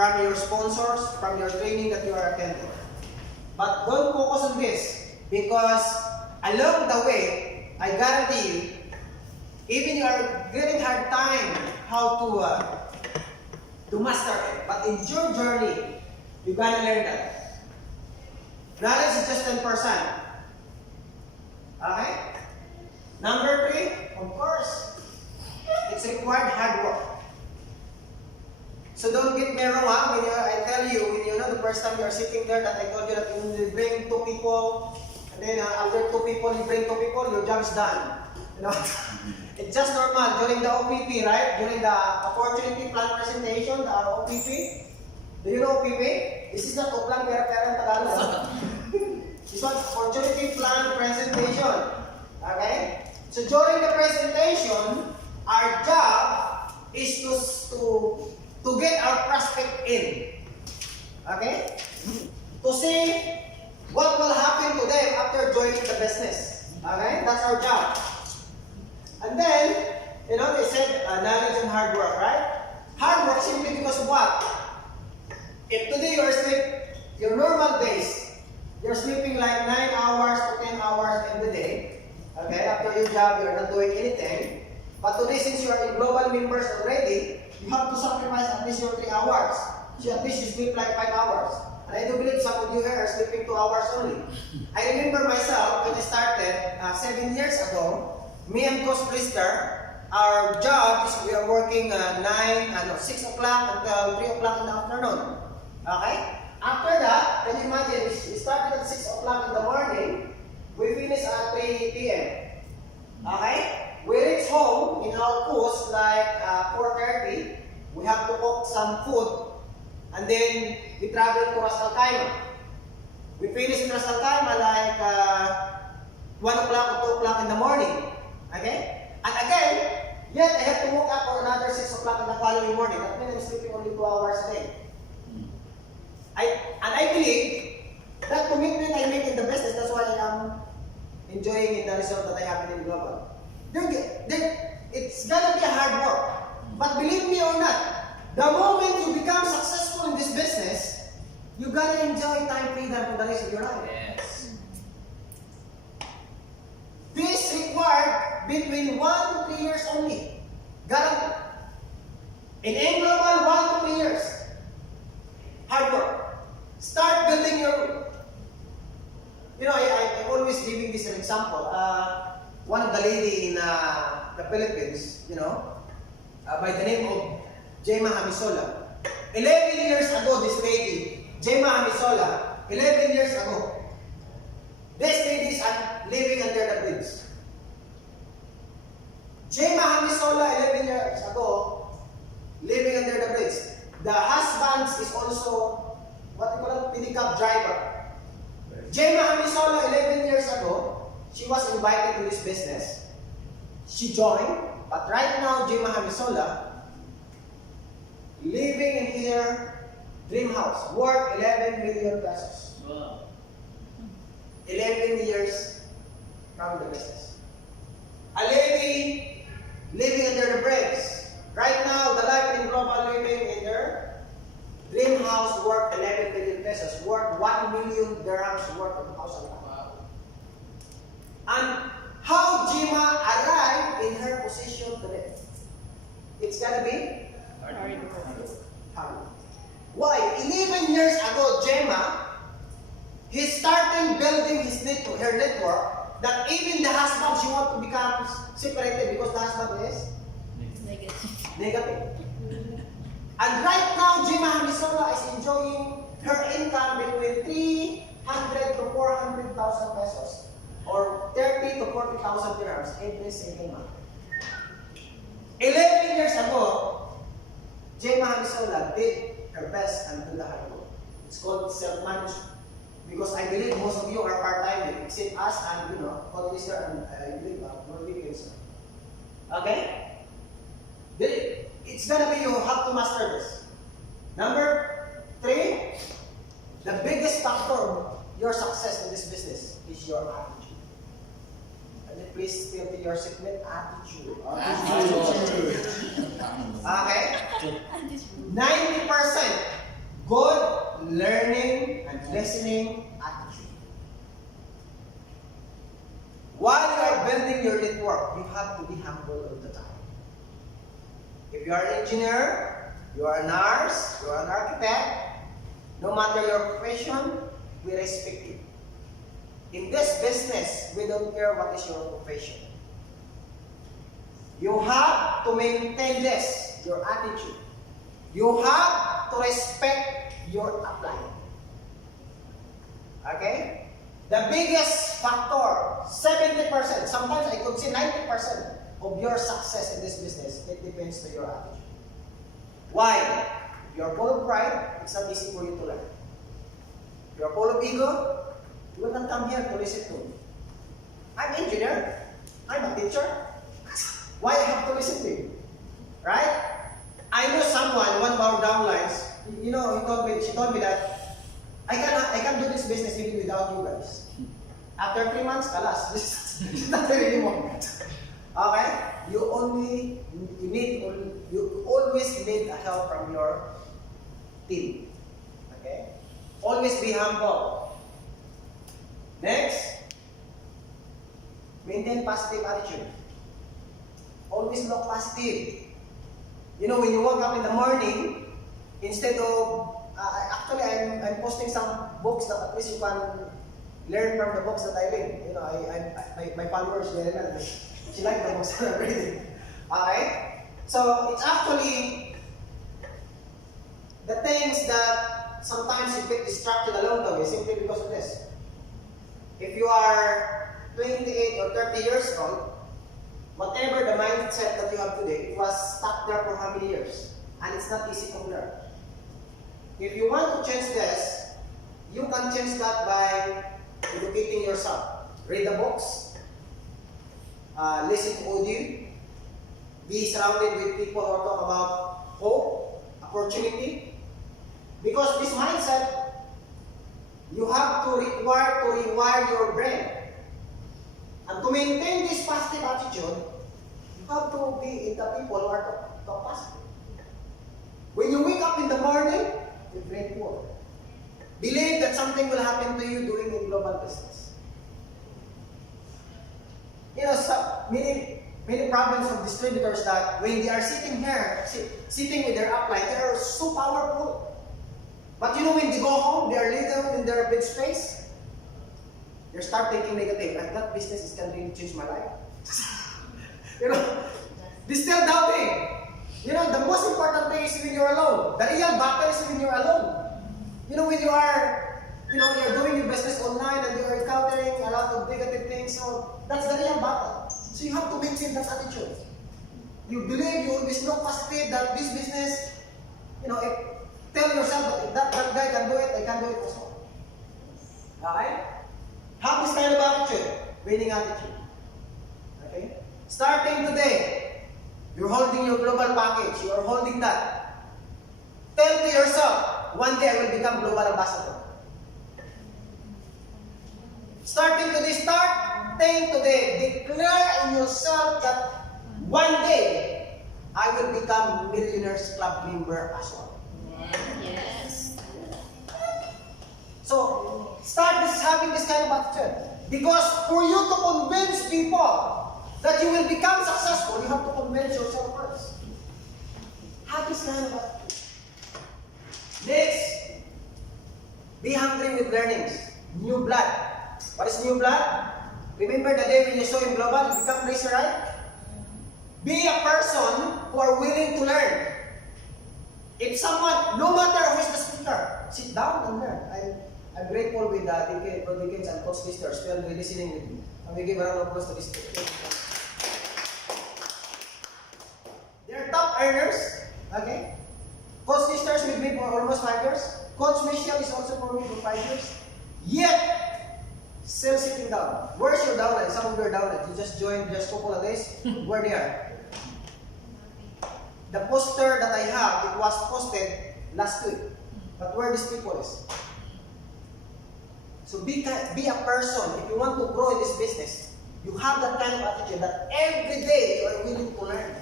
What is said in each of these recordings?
from your sponsors, from your training that you are attending. But don't focus on this, because along the way, I guarantee you, even you are getting hard time how to master it, but in your journey, you gotta learn that. Knowledge is just 10%. Okay? Number 3, of course, it's required hard work. So don't get me wrong, when I tell you, when you know the first time you are sitting there, that I told you that you bring 2 people, and then after 2 people, you bring 2 people, your job is done. You know, it's just normal during the OPP, right? During the opportunity plan presentation, the OPP. Do you know OPP? This is not Oplan Pera-Pera in Tagalog. This one, opportunity plan presentation. Okay? So during the presentation, our job is to get our prospect in. Okay? To see what will happen to them after joining the business. Okay? That's our job. And then, you know, they said knowledge and hard work, right? Hard work simply because of what? If today you are your normal days, you're sleeping like 9 hours to 10 hours every day. Okay? After your job, you're not doing anything. But today, since you are in global members already, you have to sacrifice at least your 3 hours. So at least you sleep like 5 hours. And I do believe some of you here are sleeping 2 hours only. I remember myself when I started 7 years ago, me and Coach Krister, our job is we are working 6 o'clock until 3 o'clock in the afternoon. Okay? After that, can you imagine, we started at 6 o'clock in the morning, we finish at 3 p.m. Okay? We reach home in our course like 4:30. We have to cook some food, and then we travel to Ras Al Khaimah. We finish in Ras Al Khaimah like 1 o'clock or 2 o'clock in the morning. Okay? And again, yet I have to wake up for another 6 o'clock in the following morning. That means I'm sleeping only 2 hours a day. I believe that commitment I make in the business, that's why I am enjoying the result that I have in global. It's gonna be a hard work. But believe me or not, the moment you become successful in this business, you're gonna enjoy time freedom for the rest of your life. Yes. This required between 1 to 3 years only. Guaranteed. In global, 1 to 3 years. Hard work. Start building your. You know, I'm always giving this an example. One of the lady in the Philippines, you know, by the name of Jema Hamisola. 11 years ago, this lady, Jema Hamisola, 11 years ago, this lady is living under the bridge. Jema Hamisola, 11 years ago, living under the bridge. The husband is also, what you call it, pick-up driver. Jema Hamisola, 11 years ago, she was invited to this business. She joined, but right now, Jema Hamisola, living in her dream house, worth 11 million pesos. Wow. 11 years from the business. A lady living under the bridge. Right now, the life in global living in her dream house worth 11 million pesos, worth 1 million dirhams worth of house. Wow. And how Jema arrived in her position today? It's gonna be hard. Why? 11 years ago, Jema, he's starting building his network, her network, that even the husband, she want to become separated because the husband is negative. And right now, Jema Hamisola is enjoying her income between 300 to 400,000 pesos or 30 to 40,000 dirhams every single month. 11 years ago, Jema Hamisola did her best and did the hard work. It's called self-management. Because I believe most of you are part-time, except us and, you know, Mr. and I believe Norwegians. Okay? It's gonna be you have to master this. Number 3, the biggest factor of your success in this business is your attitude. And then please still to your segment, attitude. Okay? 90% good learning and listening attitude. While you are building your network, you have to be humble all the time. If you are an engineer, you are a nurse, you are an architect, no matter your profession, we respect you. In this business, we don't care what is your profession. You have to maintain this, your attitude. You have to respect your upline. Okay? The biggest factor, 70%, sometimes I could say 90% of your success in this business, it depends on your attitude. Why? If you are full of pride, it's not easy for you to learn. If you are full of ego, you will not come here to listen to me. I'm an engineer. I'm a teacher. Why I have to listen to you? Right? I know someone, one of our downlines, you know, she told me that I can do this business even without you guys. After 3 months, kalas. This is not really anymore. Okay? You always need a help from your team. Okay? Always be humble. Next, maintain positive attitude. Always look positive. You know, when you wake up in the morning, instead of actually, I'm posting some books that at least you can learn from the books that I read. You know, my followers, she like the books that I'm reading. Okay? So, it's actually the things that sometimes you get distracted along the way simply because of this. If you are 28 or 30 years old, whatever the mindset that you have today, it was stuck there for how many years? And it's not easy to learn. If you want to change this, you can change that by educating yourself. Read the books, listen to audio, be surrounded with people who talk about hope, opportunity. Because this mindset, you have to rewire your brain. And to maintain this positive attitude, you have to be in the people who are talk positive. When you wake up in the morning, you're grateful. Believe that something will happen to you doing in global business. You know, many problems of distributors that when they are sitting here, sitting with their upline, they are so powerful. But you know, when they go home, they are little in their bed space. They start thinking negative. Like, that business is going to really change my life. You know, they're still doubting. You know, the most important thing is when you're alone. The real battle is when you're alone. You know, when you are, you're doing your business online and you're encountering a lot of negative things, so that's the real battle. So you have to maintain that attitude. You believe, you always look positive that this business, tell yourself that that guy can do it, I can do it also. Okay? Have this kind of attitude, winning attitude. Okay? Starting today, you're holding your global package, you're holding that. Tell to yourself, one day I will become global ambassador. Starting today, think today, declare in yourself that one day I will become Millionaires Club member as well. Yes. So, start having this kind of attitude. Because for you to convince people that you will become successful, you have to convince yourself first. Have this kind of attitude. Next, be hungry with learnings. New blood. What is new blood? Remember the day when you saw in global, you become racer, right? Be a person who are willing to learn. If someone, no matter who is the speaker, sit down and learn. I'm grateful with Dickens and Coach Lister still listening with me. And we give a round of applause to this team. They're top earners. Okay? Coach Lister is with me for almost 5 years. Coach Michelle is also for me for 5 years. Yet, still sitting down. Where's your downline? Some of your downlines. You just joined just a couple of days. Where they are? The poster that I have, it was posted last week. But where these people is? So be a person. If you want to grow in this business, you have that kind of attitude that every day you are willing to learn.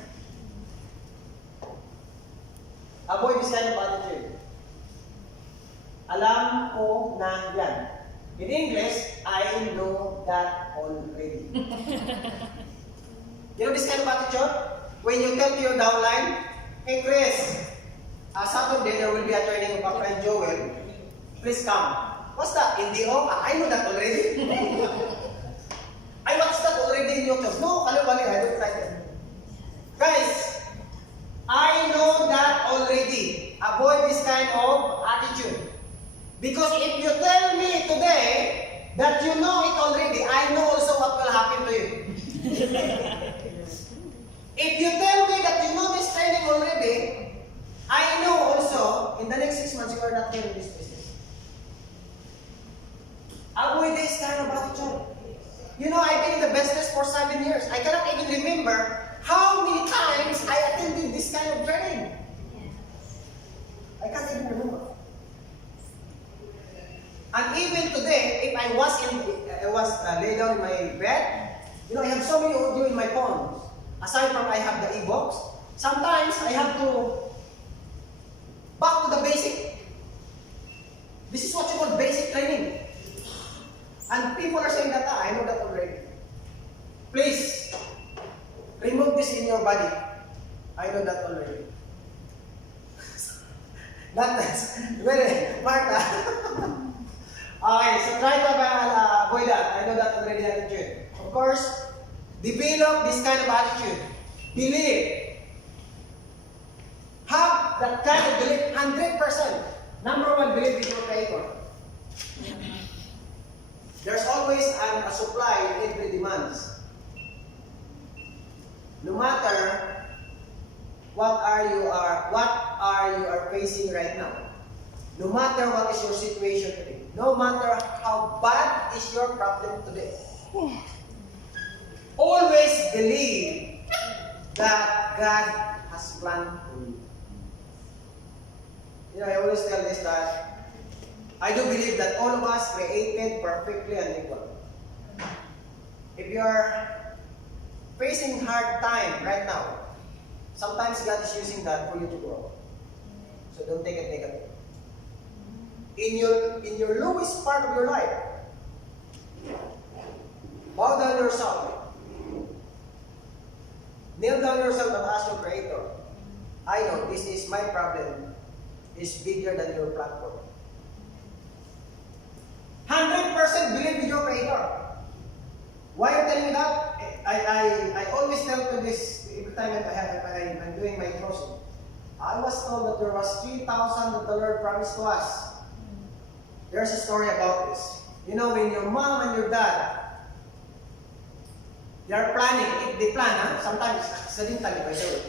Avoid this kind of attitude. Alam ko na yan. In English, I know that already. You know this kind of attitude? When you tell to your downline, hey Chris, Saturday there will be a training of a friend Joel. Please come. What's that? NDO? I know that already. I watched that already in YouTube. No, I don't like it. Guys, I know that already. Avoid this kind of attitude. Because if you tell me today that you know it already, I know also what will happen to you. If you tell me that you know this training already, I know also in the next 6 months you are not here in this business. Avoid this kind of attitude. You know, I've been in the business for 7 years. I cannot even remember how many times I attended this kind of training. I can't even remember. And even today, if I was laid down in my bed, you know, I have so many audio in my phone. Aside from I have the e-books, sometimes I have to back to the basic. This is what you call basic training. And people are saying that, I know that already. Please, remove this in your body. I know that already. That's very, Martha. Okay, so try to avoid that. I know that already attitude. Of course, develop this kind of attitude. Believe. Have that kind of belief 100%. Number one, believe in your Creator. There's always a supply in every demands. No matter what you are facing right now. No matter what is your situation today. No matter how bad is your problem today. Always believe that God has planned for you. You know, I always tell this that I do believe that all of us created perfectly and equal. If you are facing hard time right now, sometimes God is using that for you to grow. So don't take it negative. In your lowest part of your life, bow down yourself. Kneel down yourself and ask your Creator, I know this is my problem. Is bigger than your platform. 100% believe in your Creator. Why am I telling you that? I always tell to this every time I'm doing my crossing. I was told that there was 3,000 that the Lord promised to us. There's a story about this. You know, when your mom and your dad, they are planning, if they plan, sometimes accidentally by the way.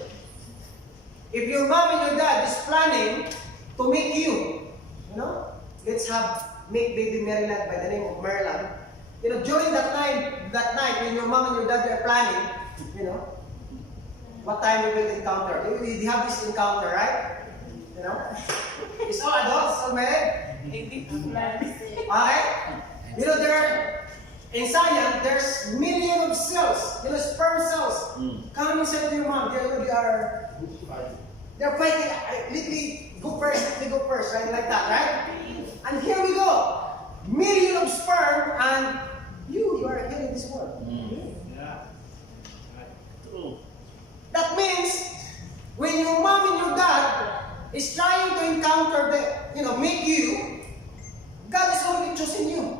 If your mom and your dad is planning to make you know, let's make baby Maryland by the name of Maryland. You know, during that night when your mom and your dad are planning, you know, what time we will encounter. We have this encounter, right? You know? It's all adults, all married. Okay? You know, in science, there's millions of cells, you know, sperm cells. Come inside to your mom, they're fighting. Let me go first, right? Like that, right? And here we go. Million of sperm, and you are here in this world. Yeah. That means when your mom and your dad is trying to encounter make you, God is already choosing you.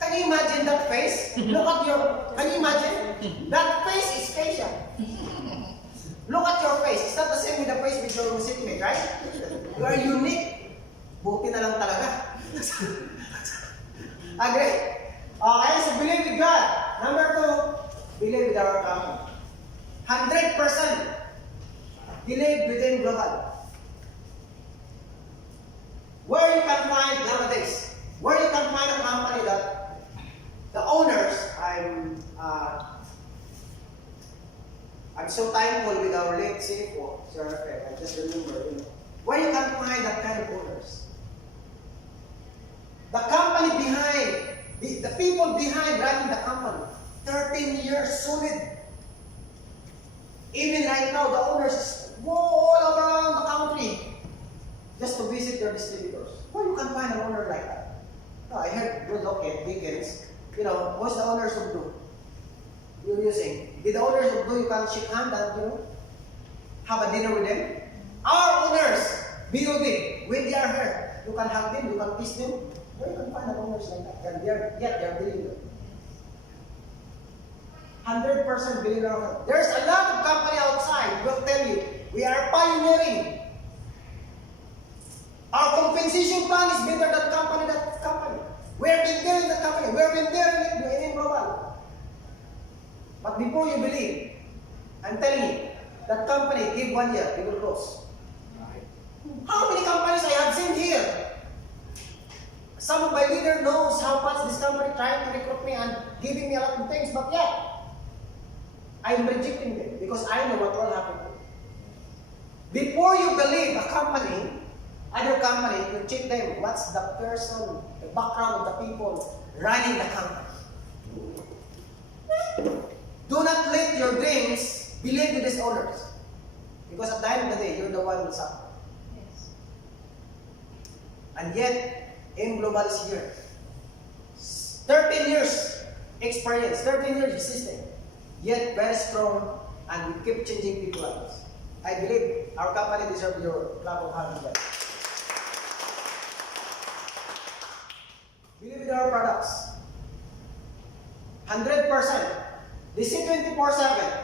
Can you imagine that face? Can you imagine? That face is facial. Look at your face. It's not the same with the face with your seatmate, right? You are unique. Buti na lang talaga. Agree? Okay, so believe with God. Number 2, believe with our company. 100% believe within global. Where you can find nowadays, where you can find a company that the owners, I'm so thankful with our late CFO, Sir Rafael. I just remember, where you can find that kind of owners. The company behind, the people behind running the company, 13 years solid. Even right now, the owners go all around the country just to visit their your distributors. Well, you can find an owner like that. No, I heard good okay, Dickens. You know, what's the owners of Do? You're using. Did the owners of Do you can shake hand and have a dinner with them? Our owners, BOB, when they are here, you can hug them, you can kiss them. Where you can find an owners like that? And they're billionaire. 100% billionaire. There's a lot of company outside will tell you, we are pioneering. Our compensation plan is better than that company. We have been there in the company. We have been there in global. But before you believe, I'm telling you, that company, give 1 year, it will close. How many companies I have seen here? Some of my leader knows how much this company trying to recruit me and giving me a lot of things, but yeah, I'm rejecting them because I know what will happen. Before you believe a company, other company, you check them. What's the person, the background of the people running the company? Do not let your dreams believe in these owners. Because at the end of the day, you're the one who will suffer. Yes. And yet, M Global is here. 13 years experience, 13 years existing. Yet very strong and we keep changing people's lives. I believe our company deserves your clap of hands. Believe in our products. 100%. They say 24/7.